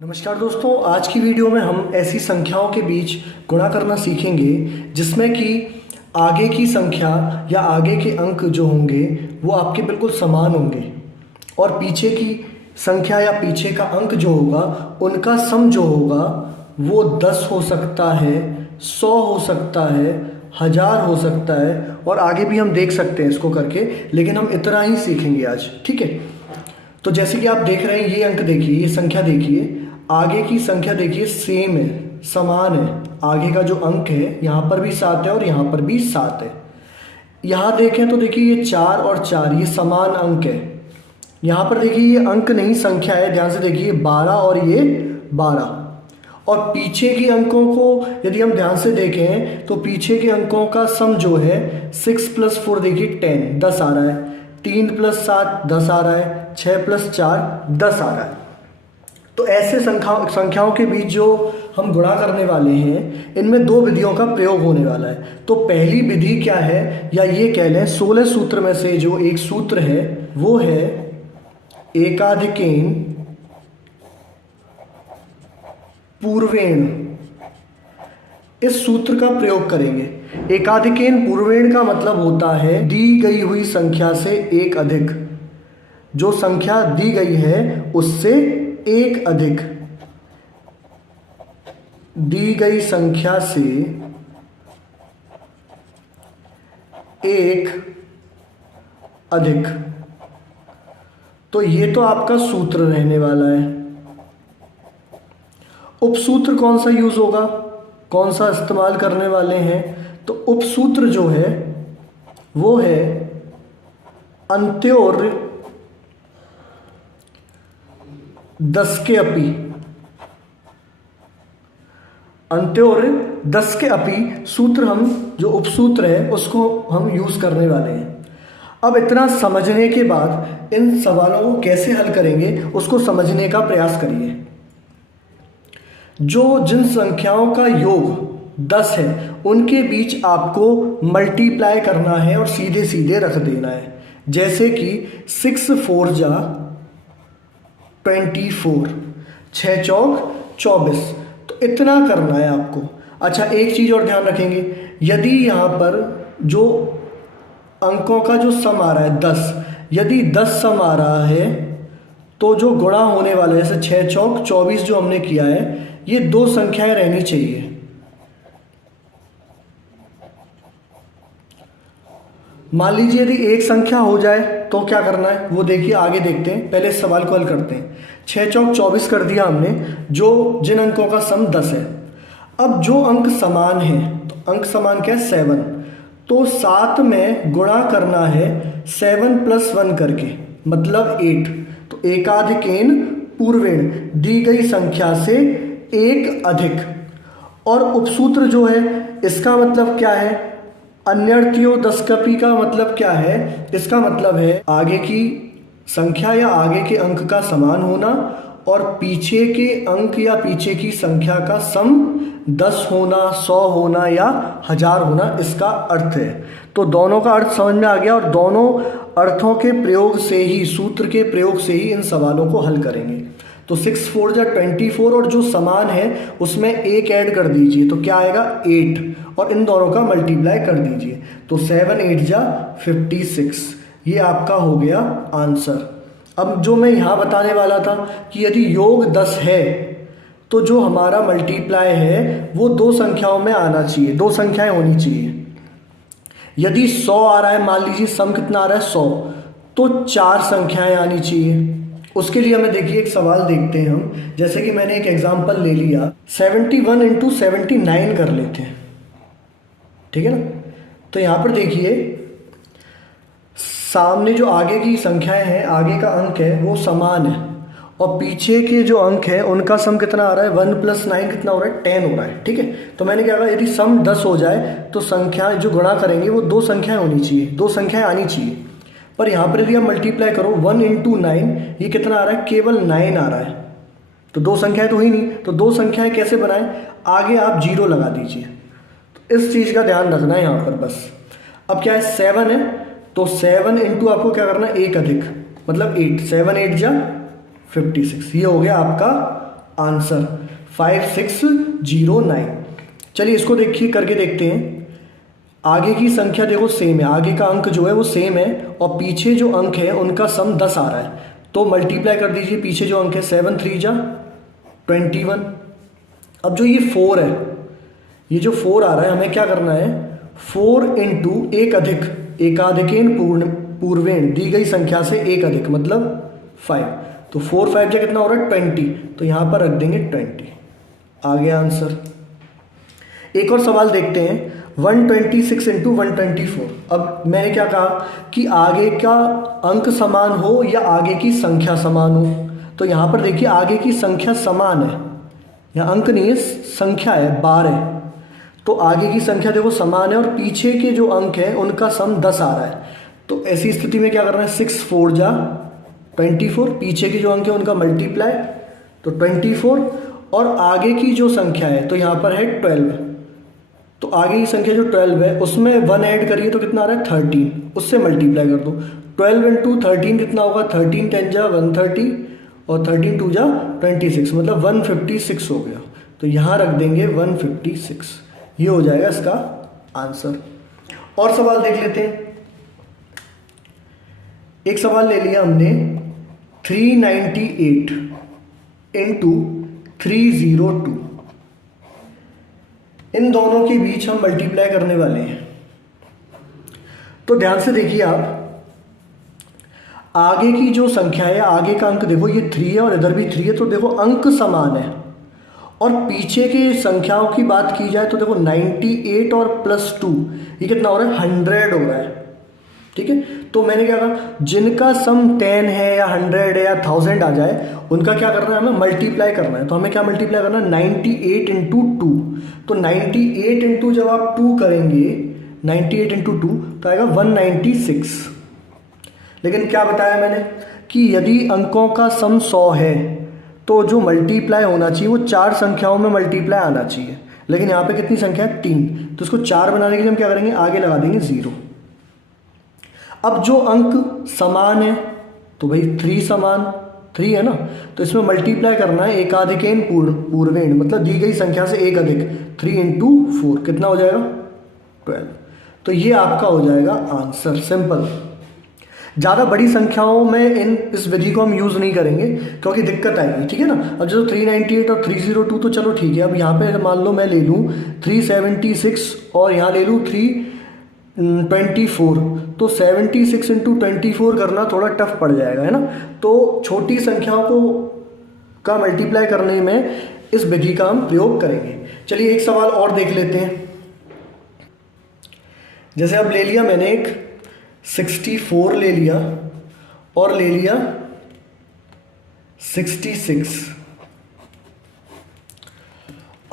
नमस्कार दोस्तों, आज की वीडियो में हम ऐसी संख्याओं के बीच गुणा करना सीखेंगे जिसमें कि आगे की संख्या या आगे के अंक जो होंगे वो आपके बिल्कुल समान होंगे और पीछे की संख्या या पीछे का अंक जो होगा उनका सम जो होगा वो 10 हो सकता है, 100 हो सकता है, 1000 हो सकता है और आगे भी हम देख सकते हैं इसको करके, लेकिन हम इतना ही सीखेंगे आज। ठीक है, तो जैसे कि आप देख रहे हैं, ये अंक देखिए, ये संख्या देखिए, आगे की संख्या देखिए सेम है, समान है। आगे का जो अंक है यहाँ पर भी 7 है और यहाँ पर भी 7 है। यहाँ देखें तो देखिए ये 4 और 4 ये समान अंक है। यहाँ पर देखिए ये अंक नहीं संख्या है, ध्यान से देखिए 12 और ये 12। और पीछे के अंकों को यदि हम ध्यान से देखें तो पीछे के अंकों का सम जो है 6 + 4 देखिए 10, 10 आ रहा है, 3 + 7 10 आ रहा है, 6 + 4 10 आ रहा है। तो ऐसे संख्याओं के बीच जो हम गुणा करने वाले हैं इनमें दो विधियों का प्रयोग होने वाला है। तो पहली विधि क्या है, या ये कह लें 16 सूत्र में से जो एक सूत्र है वो है एकाधिकेन पूर्वेण। इस सूत्र का प्रयोग करेंगे। एकाधिकेन पूर्वेण का मतलब होता है दी गई हुई संख्या से एक अधिक, जो संख्या दी गई है उससे एक अधिक, दी गई संख्या से एक अधिक। तो ये तो आपका सूत्र रहने वाला है। उपसूत्र कौन सा यूज होगा, कौन सा इस्तेमाल करने वाले हैं, तो उपसूत्र जो है वो है अंत्योर्य 10 के अपी। अंत्योर्य 10 के अपी सूत्र हम जो उपसूत्र है उसको हम यूज करने वाले हैं। अब इतना समझने के बाद इन सवालों को कैसे हल करेंगे उसको समझने का प्रयास करिए। जिन संख्याओं का योग 10 है उनके बीच आपको मल्टीप्लाई करना है और सीधे सीधे रख देना है। जैसे कि 6 × 4 = 24, 6 चौक 24, तो इतना करना है आपको। अच्छा, एक चीज़ और ध्यान रखेंगे, यदि यहाँ पर जो अंकों का जो सम आ रहा है 10, यदि 10 सम आ रहा है तो जो गुणा होने वाला है, जैसे 6 चौक 24 जो हमने किया है, ये दो संख्याएं रहनी चाहिए। मान लीजिए यदि एक संख्या हो जाए तो क्या करना है वो देखिए, आगे देखते हैं। पहले इस सवाल को हल करते हैं। 6 चौक 24 कर दिया हमने, जिन अंकों का सम 10 है। अब जो अंक समान है, तो अंक समान क्या है 7, तो 7 में गुणा करना है 7 + 1 करके, मतलब 8। तो एकाधिकेन पूर्वेण, दी गई संख्या से एक अधिक। और उपसूत्र जो है इसका मतलब क्या है, अन्यर्थ्यो 10 के अपी का मतलब क्या है, इसका मतलब है आगे की संख्या या आगे के अंक का समान होना और पीछे के अंक या पीछे की संख्या का सम 10 होना, 100 होना या 1000 होना, इसका अर्थ है। तो दोनों का अर्थ समझ में आ गया और दोनों अर्थों के प्रयोग से ही, सूत्र के प्रयोग से ही इन सवालों को हल करेंगे। तो 6 × 4 = 24 और जो समान है उसमें एक ऐड कर दीजिए तो क्या आएगा 8, और इन दोनों का मल्टीप्लाई कर दीजिए तो 7 × 8 = 56। ये आपका हो गया आंसर। अब जो मैं यहाँ बताने वाला था कि यदि योग 10 है तो जो हमारा मल्टीप्लाई है वो दो संख्याओं में आना चाहिए, दो संख्याएं होनी चाहिए। यदि 100 आ रहा है, मान लीजिए सम कितना आ रहा है 100, तो 4 संख्याएं आनी चाहिए। उसके लिए हमें देखिए एक सवाल देखते हैं हम। जैसे कि मैंने एक एग्जांपल ले लिया, 71 × 79 कर लेते हैं, ठीक है ना। तो यहाँ पर देखिए सामने जो आगे की संख्याएं हैं, आगे का अंक है वो समान है और पीछे के जो अंक है उनका सम कितना आ रहा है, 1 + 9 कितना हो रहा है, 10 हो रहा है। ठीक है, तो मैंने क्या कहा, यदि सम 10 हो जाए तो संख्या जो गुणा करेंगे वो दो संख्याएं होनी चाहिए, दो संख्याएं आनी चाहिए। पर यहाँ पर यदि आप मल्टीप्लाई करो 1 × 9, ये कितना आ रहा है, केवल 9 आ रहा है। तो दो संख्याएं तो ही नहीं, तो दो संख्याएं कैसे बनाएं, आगे आप 0 लगा दीजिए। तो इस चीज़ का ध्यान रखना है यहाँ पर बस। अब क्या है 7 है, तो 7 × आपको क्या करना है, एक अधिक, मतलब 8, 7 × 8 = 56। ये हो गया आपका आंसर 5609। चलिए इसको देखिए करके देखते हैं। आगे की संख्या देखो सेम है, आगे का अंक जो है वो सेम है और पीछे जो अंक है उनका सम 10 आ रहा है, तो मल्टीप्लाई कर दीजिए पीछे जो अंक है 7 3 जा 21। अब जो ये 4 है, ये जो 4 आ रहा है हमें क्या करना है, 4 इंटू एक अधिक एकाधिकेन पूर्वेण दी गई संख्या से एक अधिक मतलब 5, तो 4 5 जा कितना हो रहा है 20, तो यहाँ पर रख देंगे 20। आ गया आंसर। एक और सवाल देखते हैं 126 इंटू 124। अब मैंने क्या कहा कि आगे का अंक समान हो या आगे की संख्या समान हो, तो यहाँ पर देखिए आगे की संख्या समान है, यहाँ अंक नहीं है संख्या है 12, तो आगे की संख्या देखो समान है और पीछे के जो अंक है उनका सम 10 आ रहा है, तो ऐसी स्थिति में क्या करना है 6 4 जा 24, पीछे के जो अंक है उनका मल्टीप्लाई तो 24, और आगे की जो संख्या है तो यहाँ पर है 12, तो आगे की संख्या जो 12 है उसमें 1 ऐड करिए तो कितना आ रहा है 13, उससे मल्टीप्लाई कर दो। 12 इंटू 13 कितना होगा, 13 10 जा 130 और 13 2 जा 26 मतलब 156 हो गया, तो यहाँ रख देंगे 156, ये हो जाएगा इसका आंसर। और सवाल देख लेते हैं। एक सवाल ले लिया हमने 398 इंटू 302, इन दोनों के बीच हम मल्टीप्लाई करने वाले हैं, तो ध्यान से देखिए आप, आगे की जो संख्या है आगे का अंक देखो ये 3 है और इधर भी 3 है, तो देखो अंक समान है, और पीछे के संख्याओं की बात की जाए तो देखो 98 और प्लस 2 ये कितना हो रहा है 100 हो रहा है, ठीक है। तो मैंने क्या कहा, जिनका सम 10 है या 100 है या 1000 आ जाए उनका क्या करना है, हमें मल्टीप्लाई करना है, तो हमें क्या मल्टीप्लाई करना है 98 इंटू 2, तो 98 इंटू जब आप 2 करेंगे 98 इंटू 2 तो आएगा 196। लेकिन क्या बताया मैंने कि यदि अंकों का सम 100 है तो जो मल्टीप्लाई होना चाहिए वो 4 संख्याओं में मल्टीप्लाई आना चाहिए, लेकिन यहाँ पे कितनी संख्या है 3, तो इसको 4 बनाने के लिए हम क्या करेंगे आगे लगा देंगे 0। अब जो अंक समान है तो भाई 3 समान 3 है ना, तो इसमें मल्टीप्लाई करना है एकाधिकेन पूर्वेण मतलब दी गई संख्या से एक अधिक, 3 इंटू 4 कितना हो जाएगा 12, तो ये आपका हो जाएगा आंसर। सिंपल। ज़्यादा बड़ी संख्याओं में इस विधि को हम यूज़ नहीं करेंगे क्योंकि दिक्कत आएगी, ठीक है ना। अब जो 398 और 302 तो चलो ठीक है, अब यहाँ पे मान लो मैं ले लूँ 376 और यहाँ ले लूँ 324, तो 76 इंटू 24 करना थोड़ा टफ पड़ जाएगा, है ना। तो छोटी संख्याओं का मल्टीप्लाई करने में इस विधि का हम प्रयोग करेंगे। चलिए एक सवाल और देख लेते हैं। जैसे अब ले लिया मैंने एक 64 ले लिया और ले लिया 66।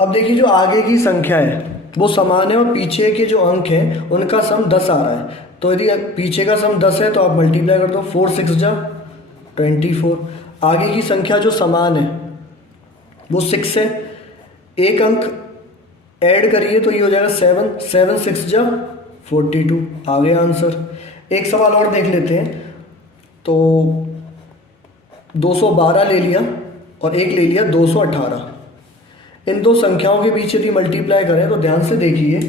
अब देखिए जो आगे की संख्या है वो समान है और पीछे के जो अंक हैं उनका सम 10 आ रहा है, तो यदि पीछे का सम 10 है तो आप मल्टीप्लाई कर दो 4 6 जा 24। आगे की संख्या जो समान है वो 6 है, एक अंक ऐड करिए तो ये हो जाएगा 7 7 6 जा 42। आ गया आंसर। एक सवाल और देख लेते हैं। तो 212 ले लिया और एक ले लिया 218, इन दो संख्याओं के बीच यदि मल्टीप्लाई करें तो ध्यान से देखिए,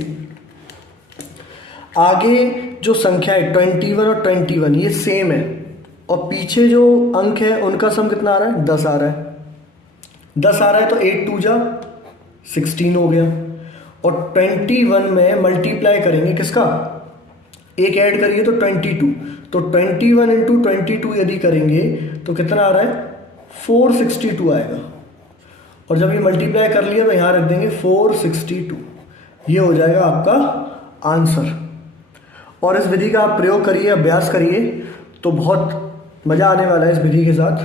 आगे जो संख्या है 21 और 21 ये सेम है और पीछे जो अंक है उनका सम कितना आ रहा है 10 आ रहा है। 10 आ रहा है तो 8 2 जा 16 हो गया, और 21 में मल्टीप्लाई करेंगे किसका, एक ऐड करिए तो 22, तो 21 इंटू 22 यदि करेंगे तो कितना आ रहा है 462 आएगा, और जब ये मल्टीप्लाई कर लिया तो यहाँ रख देंगे 462, ये हो जाएगा आपका आंसर। और इस विधि का आप प्रयोग करिए, अभ्यास करिए तो बहुत मज़ा आने वाला है इस विधि के साथ,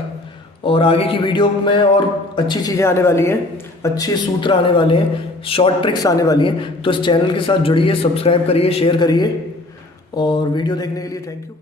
और आगे की वीडियो में और अच्छी चीज़ें आने वाली हैं, अच्छे सूत्र आने वाले हैं, शॉर्ट ट्रिक्स आने वाली हैं। तो इस चैनल के साथ जुड़िए, सब्सक्राइब करिए, शेयर करिए, और वीडियो देखने के लिए थैंक यू।